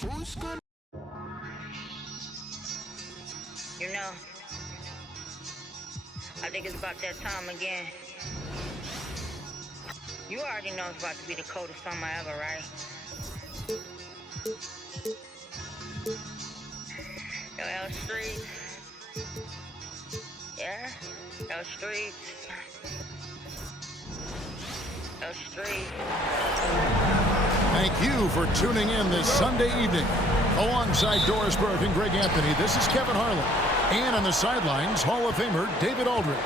Who's gonna? You know, I think it's about that time again. You already know it's about to be the coldest summer ever, right? Yo, L Streets. Yeah? L Streets. L Streets. Thank you for tuning in this Sunday evening. Alongside Doris Burke and Greg Anthony, this is Kevin Harlan. And on the sidelines, Hall of Famer David Aldridge.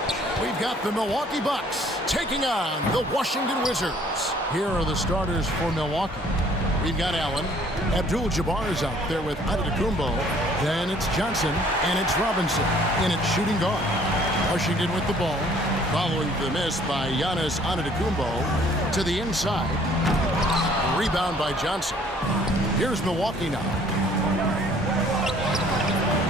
We've got the Milwaukee Bucks taking on the Washington Wizards. Here are the starters for Milwaukee. We've got Allen. Abdul Jabbar is out there with Antetokounmpo. Then it's Johnson, and it's Robertson in its shooting guard. Washington with the ball, following the miss by Giannis Antetokounmpo to the inside. Rebound by Johnson. Here's Milwaukee now.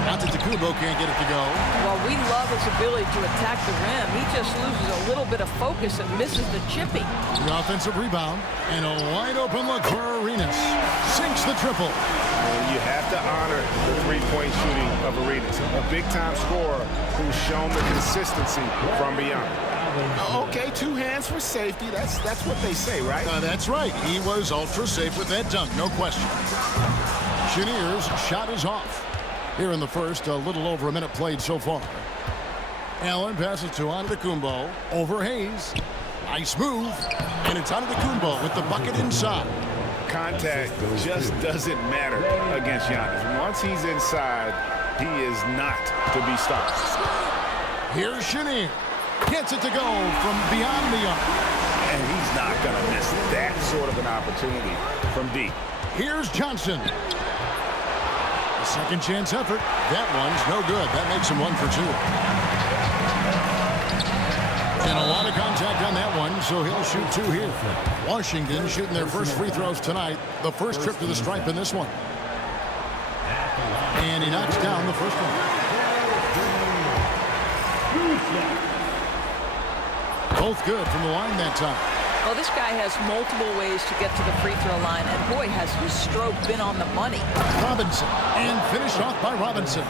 Antetokounmpo can't get it to go. Well, we love his ability to attack the rim. He just loses a little bit of focus and misses the chippy. The offensive rebound and a wide open look for Areans. Sinks the triple. You have to honor the three-point shooting of Areans, a big-time scorer who's shown the consistency from beyond. Okay, two hands for safety. That's what they say, right? That's right. He was ultra safe with that dunk, no question. Chenier's shot is off. Here in the first, a little over a minute played so far. Allen passes to Antetokounmpo over Hayes. Nice move. And it's Antetokounmpo with the bucket inside. Contact just doesn't matter against Giannis. Once he's inside, he is not to be stopped. Here's Chenier. Gets it to go from beyond the arc. And he's not going to miss that sort of an opportunity from deep. Here's Johnson. A second chance effort. That one's no good. That makes him 1 for 2. And a lot of contact on that one, so he'll shoot 2 here. Washington shooting their first free throws tonight. The first trip to the stripe in this one. And he knocks down the first one. Both good from the line that time. Well, this guy has multiple ways to get to the free throw line, and boy, has his stroke been on the money. Robinson, and finished off by Robinson.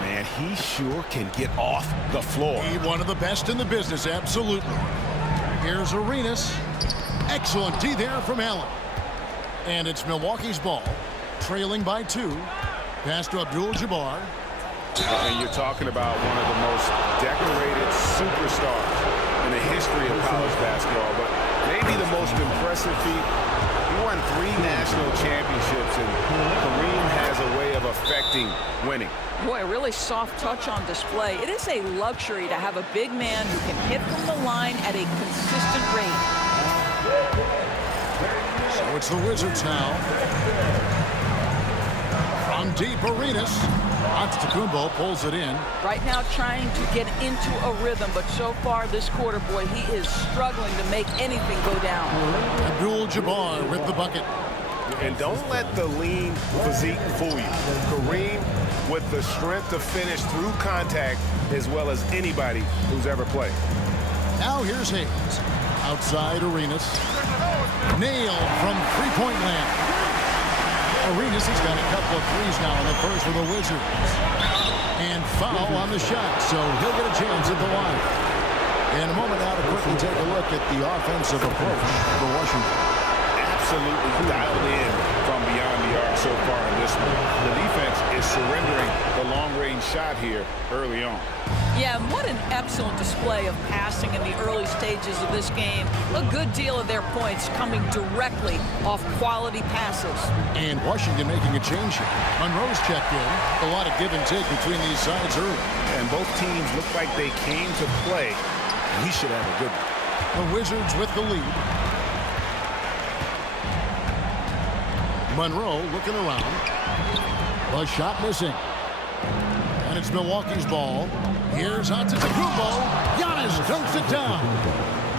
Man, he sure can get off the floor. He's one of the best in the business, absolutely. Here's Arenas. Excellent D there from Allen. And it's Milwaukee's ball, trailing by 2. Pass to Abdul Jabbar. And you're talking about one of the most decorated superstars in the history of college basketball, but maybe the most impressive feat. He won 3 national championships, and Kareem has a way of affecting winning. Boy, a really soft touch on display. It is a luxury to have a big man who can hit from the line at a consistent rate. So it's the Wizards now. From deep, Arenas. Antetokounmpo pulls it in. Right now trying to get into a rhythm, but so far this quarter, boy, he is struggling to make anything go down. Abdul Jabbar with the bucket. And don't let the lean physique fool you. Kareem with the strength to finish through contact as well as anybody who's ever played. Now here's Hayes. Outside Arenas. Nailed from three-point land. Arenas has got a couple of threes now in the first for the Wizards. And foul on the shot, so he'll get a chance at the line. In a moment now to quickly take a look at the offensive approach for Washington. Absolutely dialed in from beyond the arc so far in this one. The defense is surrendering the long-range shot here early on. Yeah, and what an excellent display of passing in the early stages of this game. A good deal of their points coming directly off quality passes. And Washington making a change here. Monroe's checked in. A lot of give and take between these sides early. And both teams look like they came to play. We should have a good one. The Wizards with the lead. Monroe looking around. A shot missing. And it's Milwaukee's ball. Here's Antetokounmpo. Giannis dunks it down.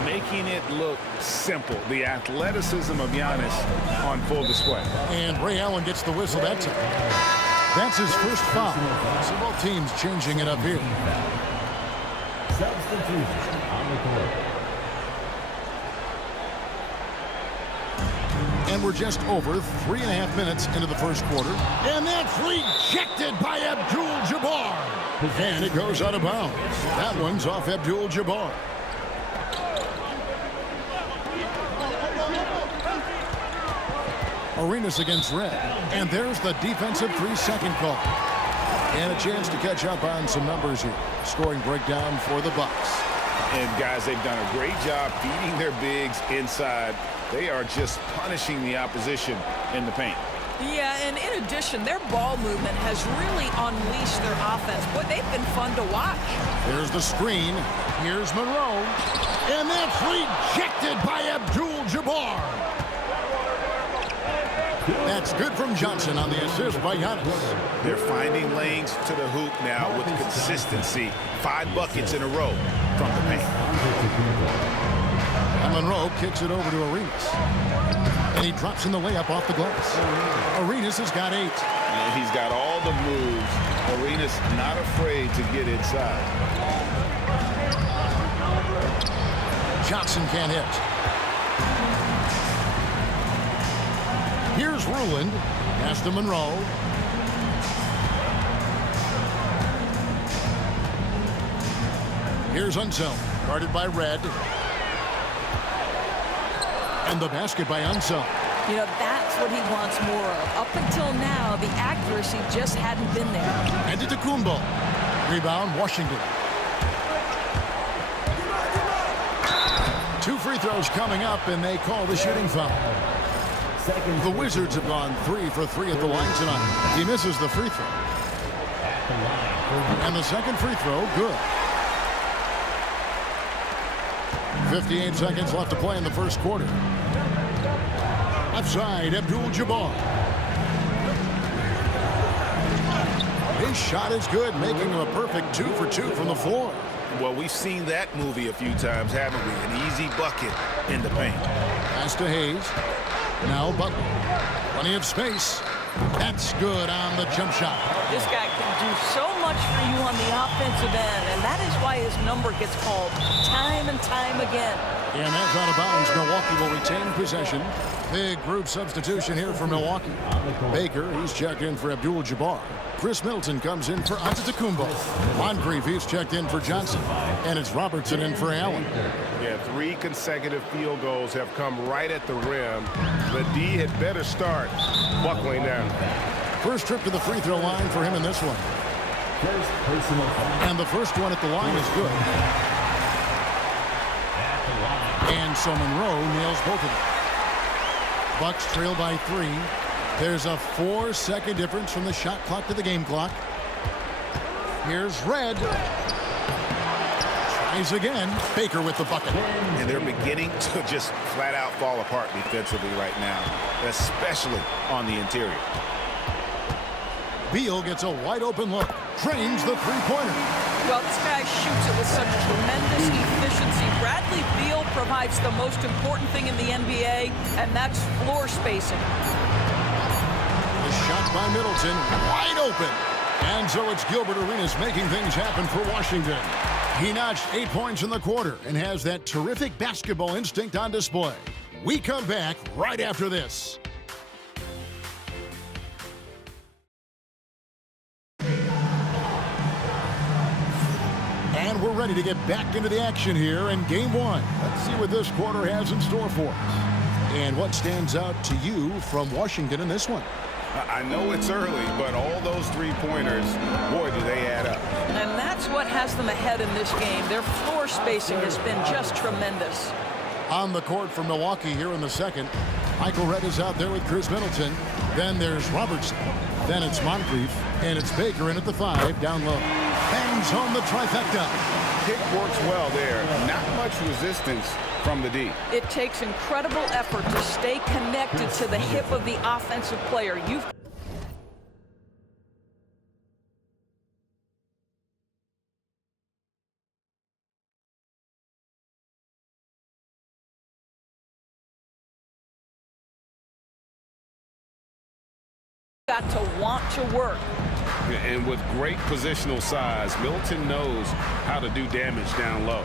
Making it look simple. The athleticism of Giannis on full display. And Ray Allen gets the whistle that time. That's his first foul. So both teams changing it up here. Substitution on the court. And we're just over 3.5 minutes into the first quarter. And that's rejected by Abdul-Jabbar. And it goes out of bounds. That one's off Abdul-Jabbar. Arenas against Red. And there's the defensive 3-second call. And a chance to catch up on some numbers here. Scoring breakdown for the Bucks. And guys, they've done a great job feeding their bigs inside. They are just punishing the opposition in the paint. Yeah, and in addition, their ball movement has really unleashed their offense. Boy, they've been fun to watch. There's the screen. Here's Monroe. And that's rejected by Abdul-Jabbar. That's good from Johnson on the assist by Giannis. They're finding lanes to the hoop now with consistency. 5 buckets in a row from the paint. And Monroe kicks it over to Arenas. And he drops in the layup off the glass. Arenas has got 8. And he's got all the moves. Arenas not afraid to get inside. Johnson can't hit. Here's Ruland. Pass to Monroe. Here's Unseld. Guarded by Red. And the basket by Unseld. You know, that's what he wants more of. Up until now, the accuracy just hadn't been there. Antetokounmpo. Rebound, Washington. 2 free throws coming up, and they call the shooting foul. The Wizards have gone 3 for 3 at the line tonight. He misses the free throw. And the second free throw, good. 58 seconds left to play in the first quarter. Outside, Abdul-Jabbar. His shot is good, making him a perfect 2 for 2 from the floor. Well, we've seen that movie a few times, haven't we? An easy bucket in the paint. Pass to Hayes. Now Butler. Plenty of space. That's good on the jump shot. This guy can do so much for you on the offensive end, and that is why his number gets called time and time again. And that's out of bounds. Milwaukee will retain possession. Big group substitution here for Milwaukee. Baker, he's checked in for Abdul-Jabbar. Khris Middleton comes in for Antetokounmpo. Monkliff, he's checked in for Johnson. And it's Robertson in for Allen. Yeah, 3 consecutive field goals have come right at the rim. The D had better start buckling down. First trip to the free throw line for him in this one. And the first one at the line is good. And so Monroe nails both of them. Bucks trail by 3. There's a 4-second difference from the shot clock to the game clock. Here's Red. Tries again. Baker with the bucket. And they're beginning to just flat out fall apart defensively right now, especially on the interior. Beal gets a wide open look. Trains the three-pointer. Well, this guy shoots it with such tremendous efficiency. Bradley Beal provides the most important thing in the NBA, and that's floor spacing. The shot by Middleton, wide open. And so it's Gilbert Arenas making things happen for Washington. He notched 8 points in the quarter and has that terrific basketball instinct on display. We come back right after this. And we're ready to get back into the action here in Game 1. Let's see what this quarter has in store for us. And what stands out to you from Washington in this one? I know it's early, but all those 3-pointers, boy, do they add up. And that's what has them ahead in this game. Their floor spacing has been just tremendous. On the court for Milwaukee here in the second. Michael Redd is out there with Khris Middleton. Then there's Robertson. Then it's Monkliff. And it's Baker in at the 5 down low. Bangs home the trifecta. Kick works well there. Not much resistance from the D. It takes incredible effort to stay connected to the hip of the offensive player. You've got to want to work. And with great positional size, Middleton knows how to do damage down low.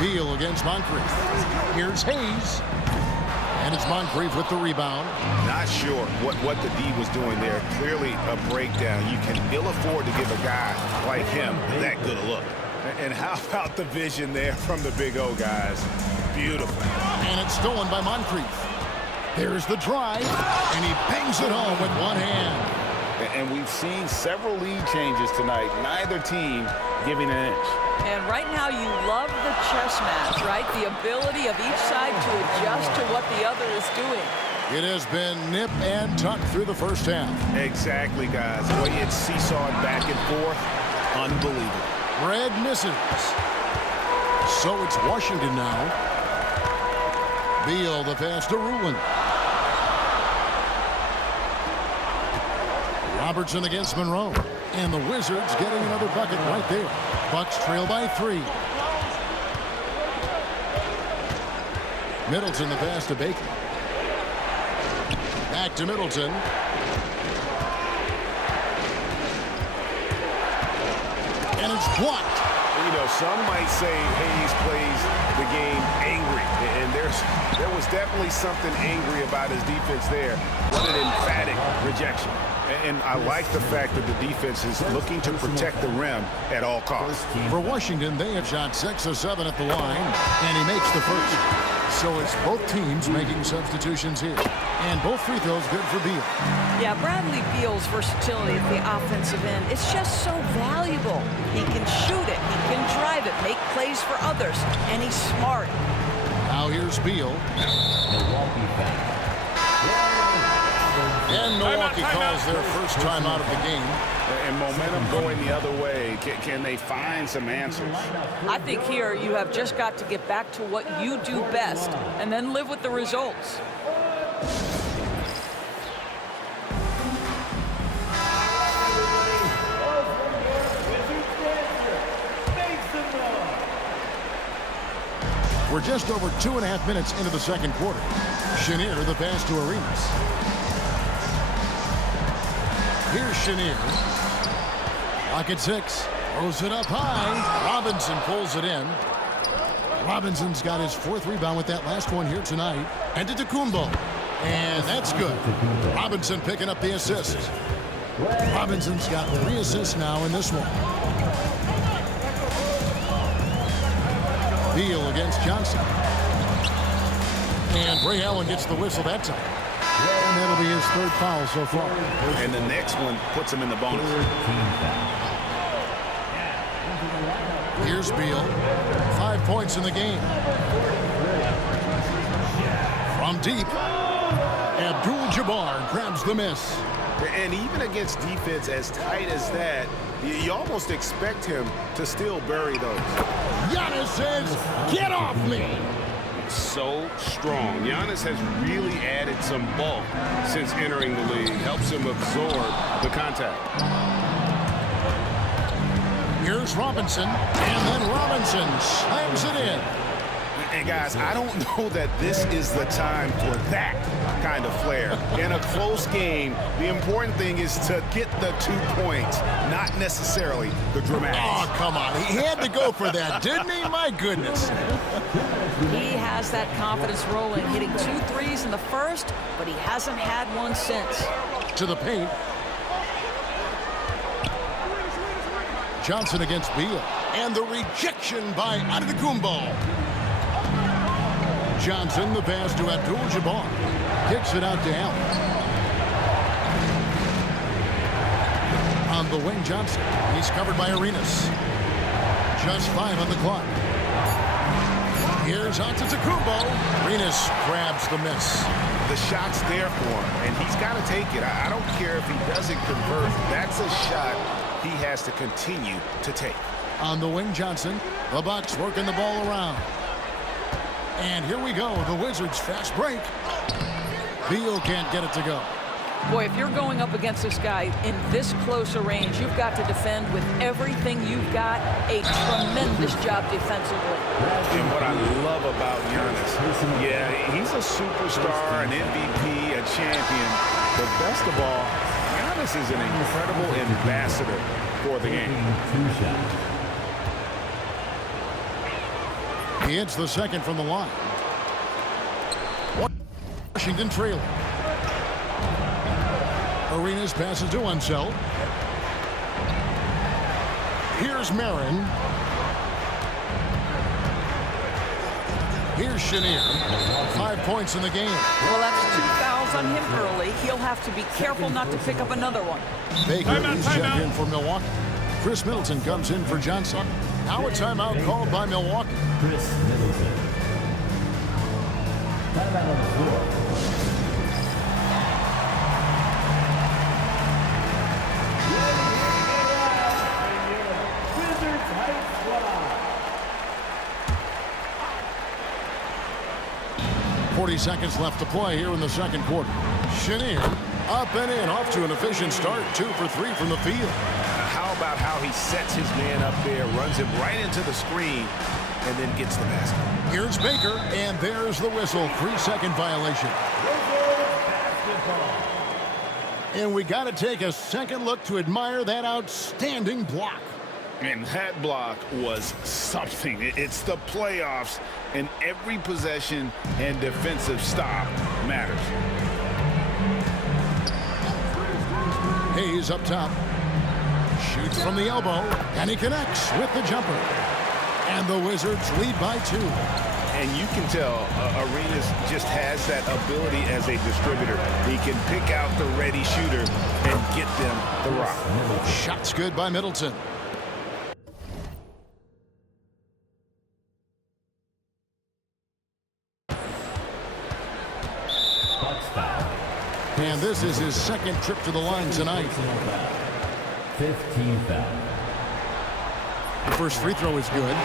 Beal against Moncrief. Here's Hayes. And it's Moncrief with the rebound. Not sure what the D was doing there. Clearly a breakdown. You can ill afford to give a guy like him that good a look. And how about the vision there from the Big O, guys? Beautiful. And it's stolen by Moncrief. There's the drive, and he bangs it home with one hand. And we've seen several lead changes tonight. Neither team giving an inch. And right now you love the chess match, right? The ability of each side to adjust to what the other is doing. It has been nip and tuck through the first half. Exactly, guys. The way it's seesawed back and forth, unbelievable. Red misses. So it's Washington now. Beal the pass to Rulin. Robertson against Monroe. And the Wizards getting another bucket right there. Bucks trail by 3. Middleton the pass to Baker. Back to Middleton. And it's blocked. You know, some might say Hayes plays the game angry. And there was definitely something angry about his defense there. What an emphatic rejection. And I like the fact that the defense is looking to protect the rim at all costs. For Washington, they have shot 6 of 7 at the line, and he makes the first. So it's both teams making substitutions here. And both free throws good for Beal. Yeah, Bradley Beal's versatility at the offensive end, it's just so valuable. He can shoot it, he can drive it, make plays for others, and he's smart. Now here's Beal. And Milwaukee calls their first time out of the game. And momentum going the other way. Can they find some answers? I think here you have just got to get back to what you do best and then live with the results. We're just over 2.5 minutes into the second quarter. Chenier the pass to Areans. Here's Chenier. Pocket 6. Throws it up high. Robinson pulls it in. Robinson's got his 4th rebound with that last one here tonight. Antetokounmpo. And that's good. Robinson picking up the assist. Robinson's got 3 assists now in this one. Beal against Johnson. And Ray Allen gets the whistle that time. And that'll be his 3rd foul so far. And the next one puts him in the bonus. Here's Beal. 5 points in the game. From deep, Abdul Jabbar grabs the miss. And even against defense as tight as that, you almost expect him to still bury those. Giannis says, "Get off me!" So strong. Giannis has really added some bulk since entering the league. Helps him absorb the contact. Here's Robinson, and then Robinson slams it in. And guys, I don't know that this is the time for that kind of flair. In a close game, the important thing is to get the 2 points, not necessarily the dramatics. Oh, come on. He had to go for that, didn't he? My goodness. He has that confidence rolling, hitting 2 threes in the first, but he hasn't had one since. To the paint. Johnson against Beal. And the rejection by Antetokounmpo. Johnson, the pass to Abdul Jabbar. Kicks it out to Allen. On the wing, Johnson. He's covered by Arenas. Just 5 on the clock. Here's Antetokounmpo. Arenas grabs the miss. The shot's there for him, and he's got to take it. I don't care if he doesn't convert. That's a shot he has to continue to take. On the wing, Johnson. The Bucks working the ball around. And here we go, the Wizards fast break. Beal can't get it to go. Boy, if you're going up against this guy in this close a range, you've got to defend with everything you've got. A tremendous job defensively. And what I love about Giannis, yeah, he's a superstar, an MVP, a champion. But best of all, Giannis is an incredible ambassador for the game. He hits the second from the line. Washington trailing. Arenas passes to Unseld. Here's Marin. Here's Chenier. 5 points in the game. Well, that's 2 fouls on him early. He'll have to be careful not to pick up another one. Baker is checked in for Milwaukee. Khris Middleton comes in for Johnson. Now a timeout called by Milwaukee. Khris Middleton. Timeout on the floor. Wizards High Squad. 40 seconds left to play here in the second quarter. Chenier up and in, off to an efficient start. 2 for 3 from the field. How about how he sets his man up there, runs him right into the screen, and then gets the basket. Here's Baker, and there's the whistle. 3-second violation. And we got to take a second look to admire that outstanding block. And that block was something. It's the playoffs, and every possession and defensive stop matters. Hayes up top. Shoots from the elbow, and he connects with the jumper. And the Wizards lead by 2. And you can tell Arenas just has that ability as a distributor. He can pick out the ready shooter and get them the rock. Shots good by Middleton. And this is his second trip to the line tonight. 15 foul. The first free throw is good.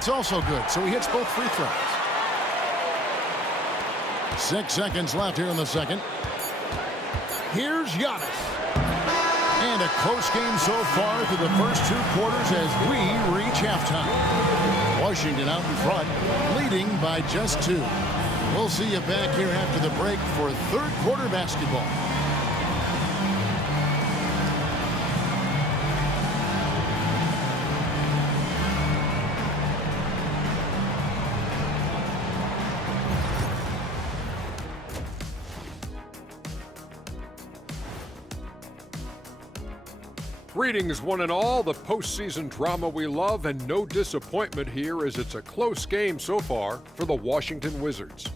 That's also good, so he hits both free throws. 6 seconds left here in the second. Here's Giannis. And a close game so far through the first 2 quarters as we reach halftime. Washington out in front, leading by just 2. We'll see you back here after the break for third quarter basketball. Greetings, one and all. The postseason drama we love, and no disappointment here as it's a close game so far for the Washington Wizards.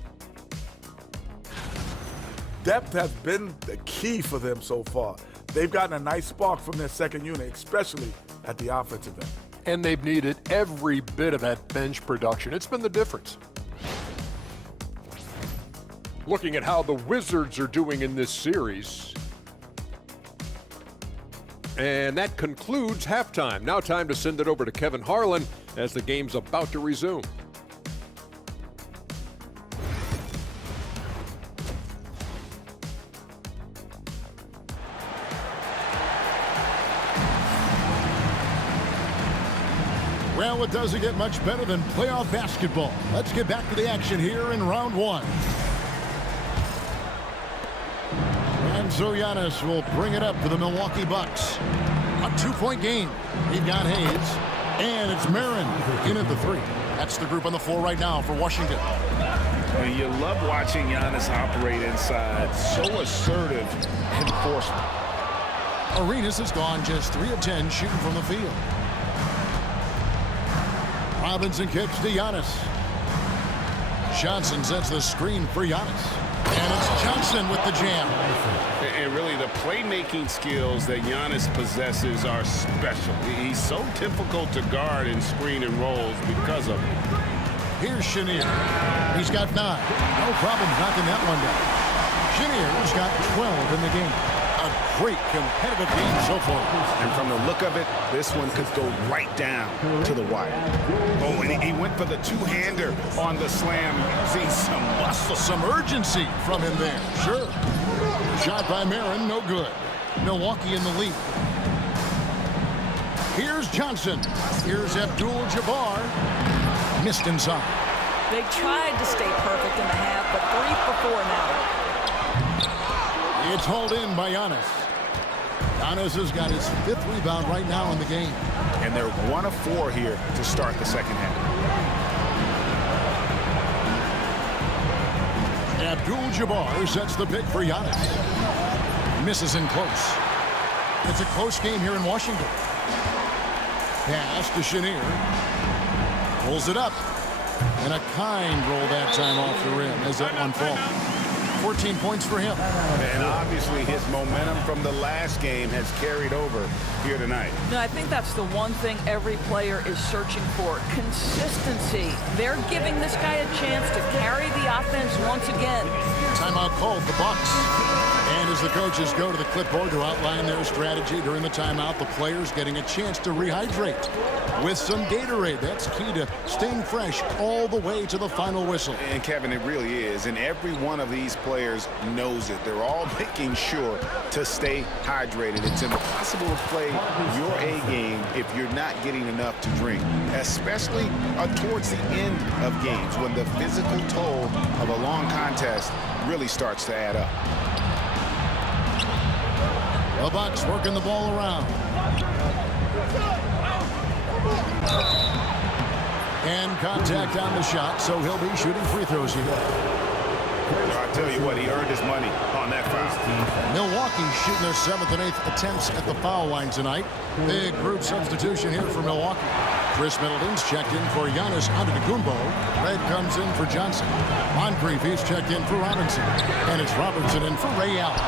Depth has been the key for them so far. They've gotten a nice spark from their second unit, especially at the offensive end. And they've needed every bit of that bench production. It's been the difference. Looking at how the Wizards are doing in this series. And that concludes halftime. Now time to send it over to Kevin Harlan as the game's about to resume. Well, it doesn't get much better than playoff basketball. Let's get back to the action here in round 1. And so Giannis will bring it up for the Milwaukee Bucks. A 2-point game. He's got Hayes. And it's Marin in at the 3. That's the group on the floor right now for Washington. And you love watching Giannis operate inside. So assertive and forceful. Arenas has gone just 3 of 10 shooting from the field. Robinson kicks to Giannis. Johnson sets the screen for Giannis. And it's Johnson with the jam. And really, the playmaking skills that Giannis possesses are special. He's so difficult to guard and screen and rolls because of it. Here's Chenier. He's got 9. No problem knocking that one down. Chenier's got 12 in the game. A great competitive game so far. And from the look of it, this one could go right down to the wire. Oh, and he went for the two-hander on the slam, using some muscle. Some urgency from him there. Sure. Shot by Marin, no good. Milwaukee in the lead. Here's Johnson. Here's Abdul Jabbar. Missed inside. They tried to stay perfect in the half, but 3 for 4 now. It's hauled in by Giannis. Giannis has got his 5th rebound right now in the game. And they're 1 of 4 here to start the second half. Abdul Jabbar sets the pick for Giannis. Misses in close. It's a close game here in Washington. Pass to Chenier. Pulls it up. And a kind roll that time off the rim as that one falls. 14 points for him. And obviously his momentum from the last game has carried over here tonight. No, I think that's the one thing every player is searching for. Consistency. They're giving this guy a chance to carry the offense once again. Timeout called the Bucks. And as the coaches go to the clipboard to outline their strategy during the timeout, the players getting a chance to rehydrate with some Gatorade. That's key to staying fresh all the way to the final whistle. And Kevin, it really is. And every one of these players knows it. They're all making sure to stay hydrated. It's impossible to play your A game if you're not getting enough to drink, especially towards the end of games when the physical toll of a long contest really starts to add up. The Bucks working the ball around. And contact on the shot, so he'll be shooting free throws here. I tell you what, he earned his money on that foul. Milwaukee shooting their 7th and 8th attempts at the foul line tonight. Big group substitution here for Milwaukee. Khris Middleton's checked in for Giannis Antetokounmpo. Red comes in for Johnson. Monkliff, he's checked in for Robinson. And it's Robertson in for Ray Allen.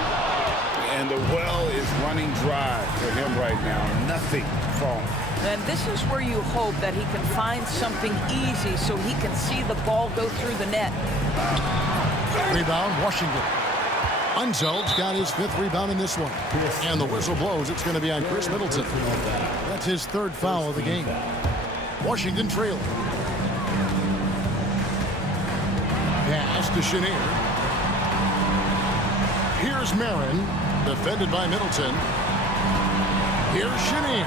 And the well is running dry for him right now. Nothing falling. And this is where you hope that he can find something easy so he can see the ball go through the net. Rebound, Washington. Unzeld's got his 5th rebound in this one. And the whistle blows. It's going to be on Khris Middleton. That's his 3rd foul of the game. Washington trailing. Pass to Chenier. Here's Marin, defended by Middleton. Here's Chenier.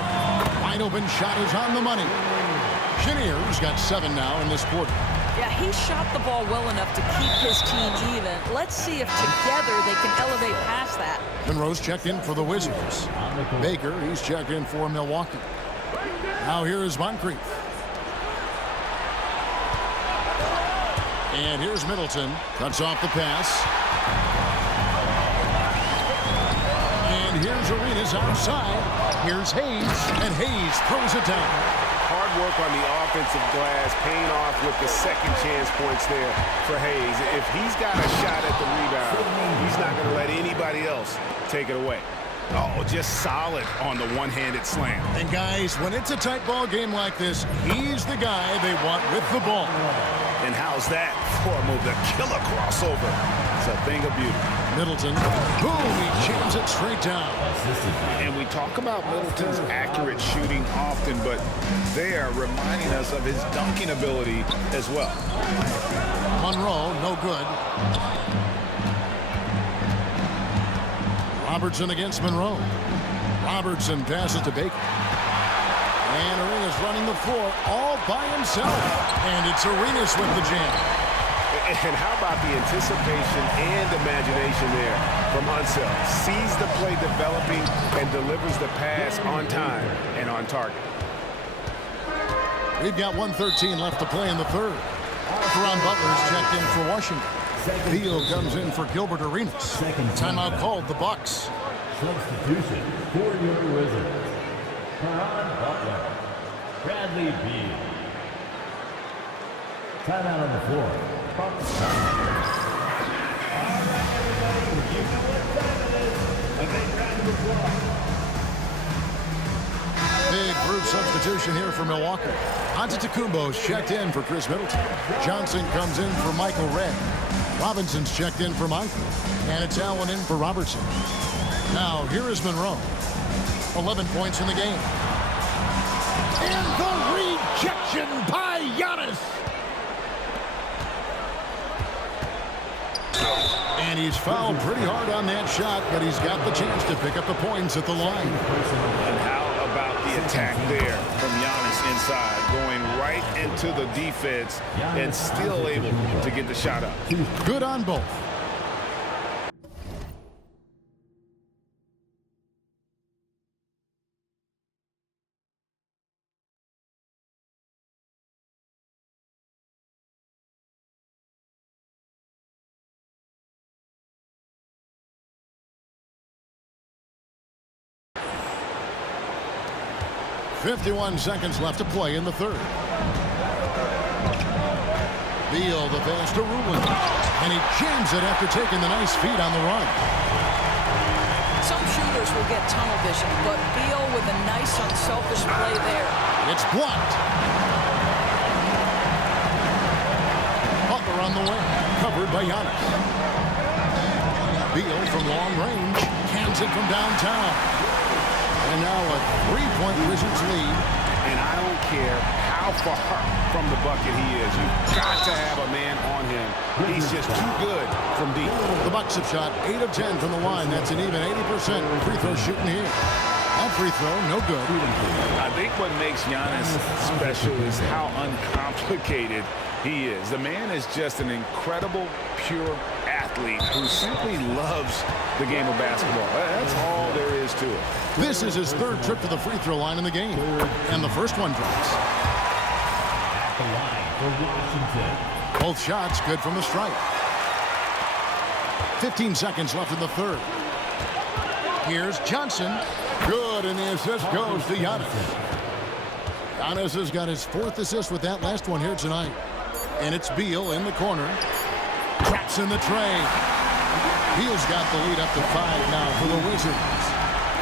Wide open shot is on the money. Chenier's got 7 now in this quarter. Yeah, he shot the ball well enough to keep his team even. Let's see if together they can elevate past that. Monroe's checked in for the Wizards. Baker, he's checked in for Milwaukee. Now here is Monkliff. And here's Middleton. Cuts off the pass. And here's Areans outside. Here's Hayes. And Hayes throws it down. Hard work on the offensive glass, paying off with the second chance points there for Hayes. If he's got a shot at the rebound, he's not going to let anybody else take it away. Oh, just solid on the one-handed slam. And guys, when it's a tight ball game like this, he's the guy they want with the ball. And how's that for a move? The killer crossover. It's a thing of beauty. Middleton, boom, he jams it straight down. And we talk about Middleton's accurate shooting often, but they are reminding us of his dunking ability as well. Monroe, no good. Robertson against Monroe. Robertson passes to Baker. And Arenas running the floor all by himself. And it's Arenas with the jam. And how about the anticipation and imagination there from Unseld? Sees the play developing and delivers the pass on time and on target. We've got 1:13 left to play in the third. Caron Butler's checked in for Washington. Beal comes in for Gilbert Arenas. Timeout called the Bucks. Substitution for your Wizards. Caron Butler. Bradley Beal. Timeout on the floor. Bucks time. All right, everybody. You know what time it is. A big round of applause. Big group substitution here for Milwaukee. Antetokounmpo's checked in for Khris Middleton. Johnson comes in for Michael Redd. Robinson's checked in for Monkliff. And it's Allen in for Robertson. Now, here is Monroe. 11 points in the game. And the rejection by Giannis. And he's fouled pretty hard on that shot, but he's got the chance to pick up the points at the line. And how about the attack there from Giannis inside, going right into the defense and still able to get the shot up. Good on both. .51 seconds left to play in the third. Beal, the pass to Rubin. And he jams it after taking the nice feed on the run. Some shooters will get tunnel vision, but Beal with a nice unselfish play there. It's blocked. Butler on the wing, covered by Giannis. Beal from long range, cans it from downtown. And now a three-point Wizards lead. And I don't care how far from the bucket he is. You've got to have a man on him. He's just too good from deep. The Bucks have shot 8 of 10 from the line. That's an even 80% free throw shooting here. That free throw, no good. I think what makes Giannis special is how uncomplicated he is. The man is just an incredible, pure athlete who simply loves the game of basketball. That's all there is to it. This is his third trip to the free throw line in the game. And the first one drops. At the line for Washington. Both shots good from the stripe. 15 seconds left in the third. Here's Johnson. Good, and the assist goes to Giannis. Giannis has got his 4th assist with that last one here tonight. And it's Beal in the corner. Traps in the tray. Beal's got the lead up to 5 now for the Wizards.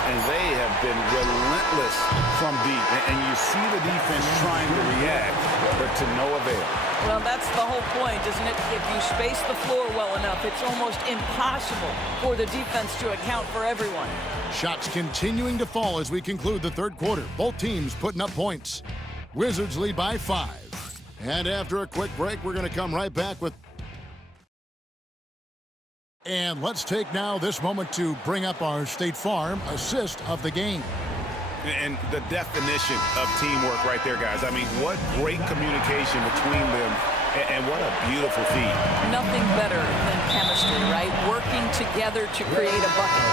And they have been relentless from deep. And you see the defense trying to react, but to no avail. Well, that's the whole point, isn't it? If you space the floor well enough, it's almost impossible for the defense to account for everyone. Shots continuing to fall as we conclude the third quarter. Both teams putting up points. Wizards lead by 5. And after a quick break, we're going to come right back with And let's take now this moment to bring up our State Farm assist of the game. And the definition of teamwork right there, guys. I mean, what great communication between them, and what a beautiful feed. Nothing better than chemistry, right? Working together to create a bucket.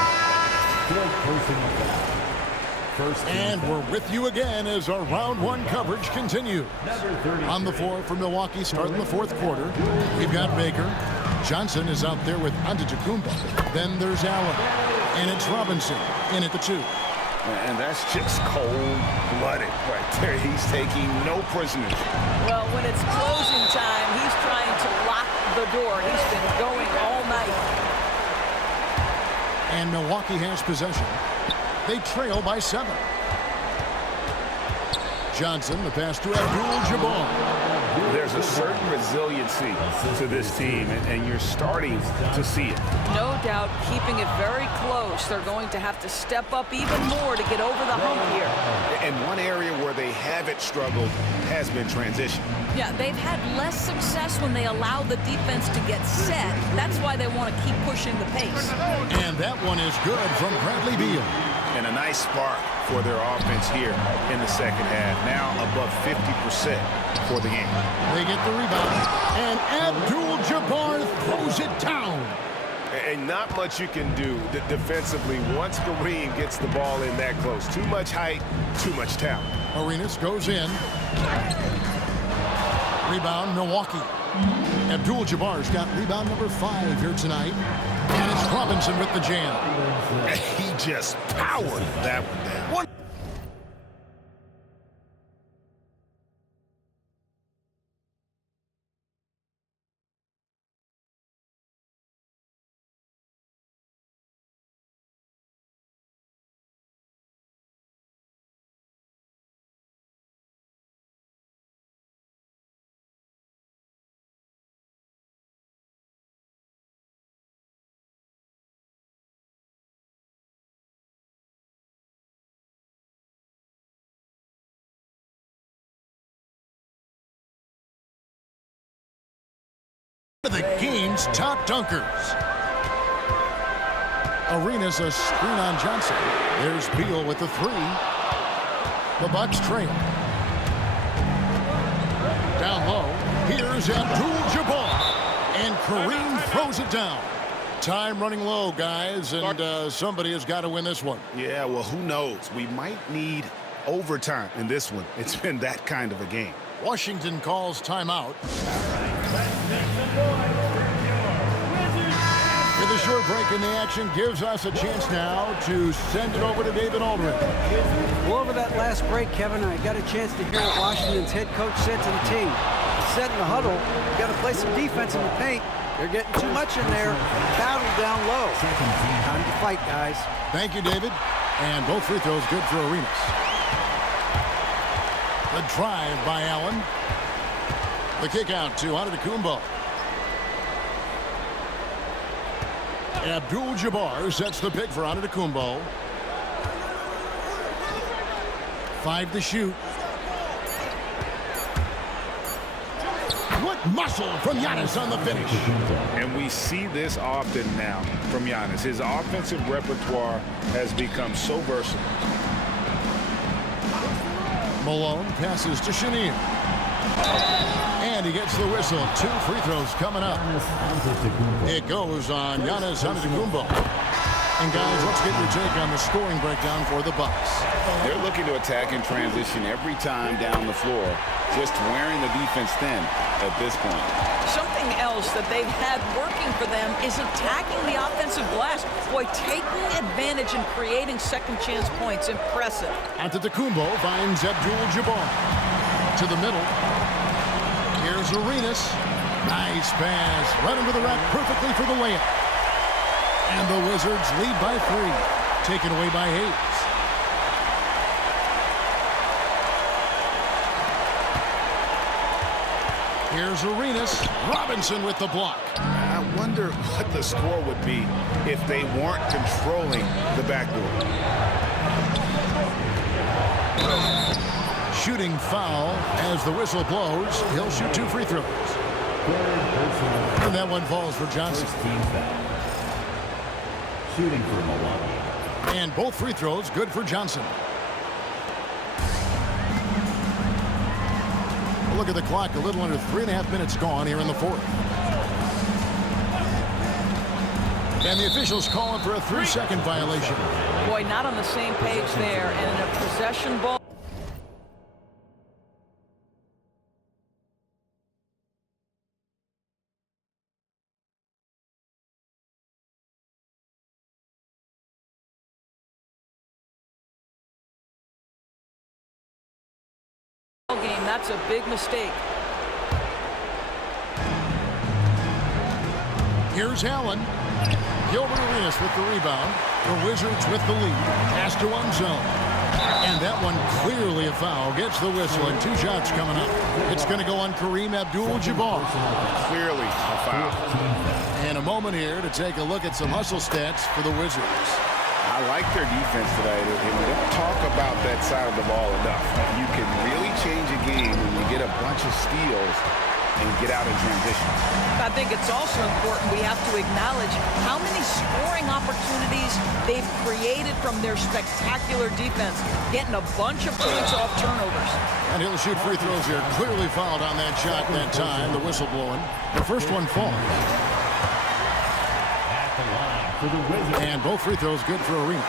And we're with you again as our round one coverage continues. On the floor for Milwaukee starting the fourth quarter, we've got Baker. Johnson is out there with Antetokounmpo. Then there's Allen. And it's Robinson in at the 2. And that's just cold-blooded right there. He's taking no prisoners. Well, when it's closing time, he's trying to lock the door. He's been going all night. And Milwaukee has possession. They trail by 7. Johnson, the pass to Abdul-Jabbar. There's a certain resiliency to this team, and you're starting to see it. No doubt, keeping it very close. They're going to have to step up even more to get over the hump here. And one area where they haven't struggled has been transition. Yeah, they've had less success when they allow the defense to get set. That's why they want to keep pushing the pace. And that one is good from Bradley Beal. And a nice spark for their offense here in the second half. Now above 50% for the game. They get the rebound. And Abdul-Jabbar throws it down. And not much you can do defensively once Kareem gets the ball in that close. Too much height, too much talent. Areans goes in. Rebound, Milwaukee. Abdul-Jabbar's got rebound number 5 here tonight. And it's Robinson with the jam. He just powered that one down. The game's top dunkers. Arenas a screen on Johnson. There's Beal with the 3. The Bucks trail. Down low. Here's Abdul-Jabbar. And Kareem throws it down. Time running low, guys, and somebody has got to win this one. Yeah, well, who knows? We might need overtime in this one. It's been that kind of a game. Washington calls timeout. With a short break in the action gives us a chance now to send it over to David Aldridge. Well, over that last break, Kevin, I got a chance to hear what Washington's head coach said to the team. He said in the huddle, you got to play some defense in the paint. They're getting too much in there. Battle down low. Time to fight, guys. Thank you, David. And both free throws good for Arenas. The drive by Allen. The kick out to Antetokounmpo. Abdul-Jabbar sets the pick for Antetokounmpo. 5 to shoot. What muscle from Giannis on the finish. And we see this often now from Giannis. His offensive repertoire has become so versatile. Malone passes to Chenier. And he gets the whistle. 2 free throws coming up. It goes on Giannis Antetokounmpo. And guys, let's get your take on the scoring breakdown for the Bucks. They're looking to attack in transition every time down the floor, just wearing the defense thin at this point. Something else that they've had working for them is attacking the offensive glass. Boy, taking advantage and creating second chance points. Impressive. Antetokounmpo finds Abdul-Jabbar. To the middle. Here's Arenas. Nice pass. Right into the rack perfectly for the layup. And the Wizards lead by 3. Taken away by Hayes. Here's Arenas. Robinson with the block. I wonder what the score would be if they weren't controlling the backdoor. Shooting foul as the whistle blows. He'll shoot 2 free throws. And that one falls for Johnson. shooting for Milwaukee. And both free throws good for Johnson. Look at the clock, a little under 3.5 minutes gone here in the fourth. And the officials calling for a 3-second violation. Boy, not on the same page there, and in a possession ball. Game, that's a big mistake. Here's Allen. Gilbert Areans with the rebound. The Wizards with the lead. Pass to one zone. And that one clearly a foul. Gets the whistle and 2 shots coming up. It's going to go on Kareem Abdul-Jabbar. Clearly a foul. And a moment here to take a look at some hustle stats for the Wizards. I like their defense today. And we don't talk about that side of the ball enough. You can really change a game when you get a bunch of steals and get out in transition. I think it's also important we have to acknowledge how many scoring opportunities they've created from their spectacular defense, getting a bunch of points off turnovers. And he'll shoot free throws here. Clearly fouled on that shot that time. The whistle blowing. The first one falls. For the Wizards. And both free throws good for Areans.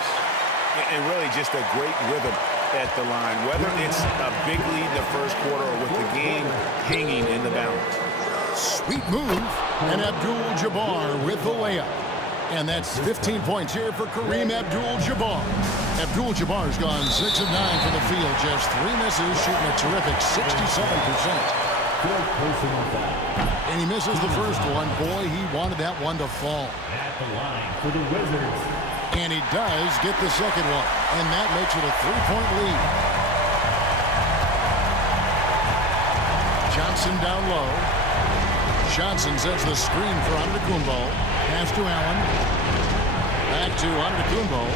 And really just a great rhythm at the line, whether it's a big lead in the first quarter or with the game hanging in the balance. Sweet move. And Abdul-Jabbar with the layup. And that's 15 points here for Kareem Abdul-Jabbar. Abdul-Jabbar's gone 6 of 9 from the field. Just 3 misses, shooting a terrific 67%. And he misses the first one. Boy, he wanted that one to fall. At the line for the Wizards. And he does get the second one. And that makes it a 3-point lead. Johnson down low. Johnson sets the screen for Antetokounmpo. Pass to Allen. Back to Antetokounmpo.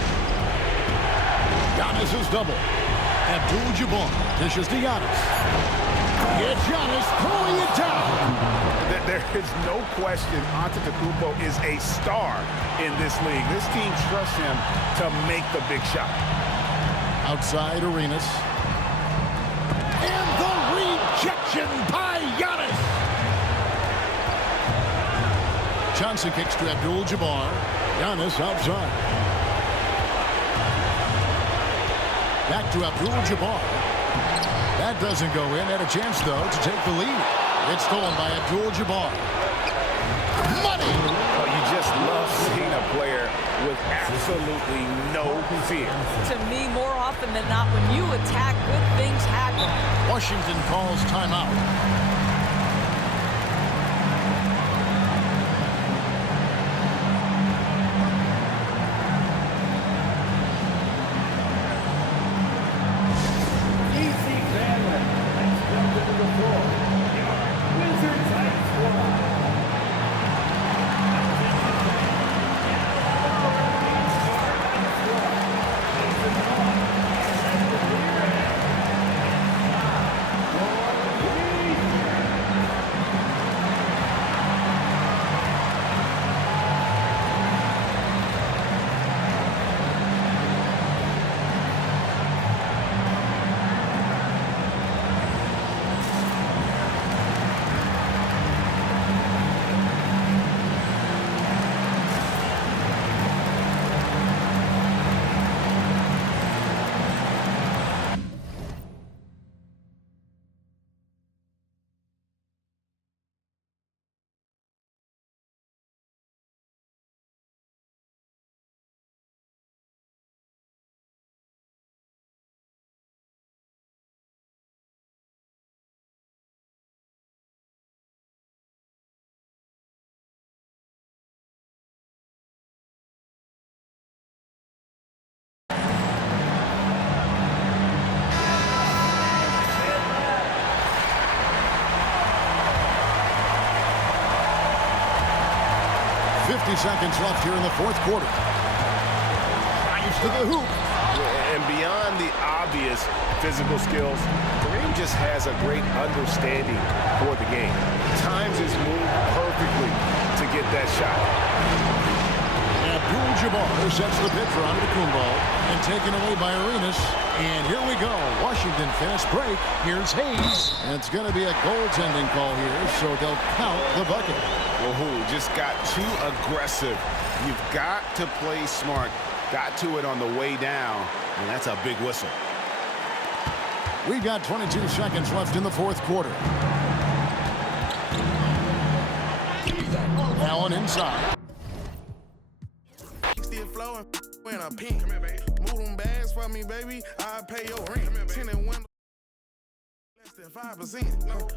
Giannis is double. Abdul-Jabbar dishes to Giannis. It's Giannis throwing it down. There is no question Antetokounmpo is a star in this league. This team trusts him to make the big shot. Outside Arenas. And the rejection by Giannis. Johnson kicks to Abdul-Jabbar. Giannis outside. Back to Abdul-Jabbar. That doesn't go in. Had a chance, though, to take the lead. It's stolen by Abdul-Jabbar. Money! Oh, you just love seeing a player with absolutely no fear. To me, more often than not, when you attack, good things happen. Washington calls timeout. Seconds left here in the fourth quarter. Drives to the hoop. And beyond the obvious physical skills, Kareem just has a great understanding for the game. Times his move perfectly to get that shot. Abdul-Jabbar sets the pitch for Antetokounmpo and taken away by Areans. And here we go. Washington fast break. Here's Hayes. And it's going to be a goaltending call here, so they'll count the bucket. Wahoo just got too aggressive. You've got to play smart. Got to it on the way down, and that's a big whistle. We've got 22 seconds left in the fourth quarter. Allen inside. Still flowing when I'm pink. Move them bags for me, baby. I'll pay your rent. 10 and 1 less than 5%.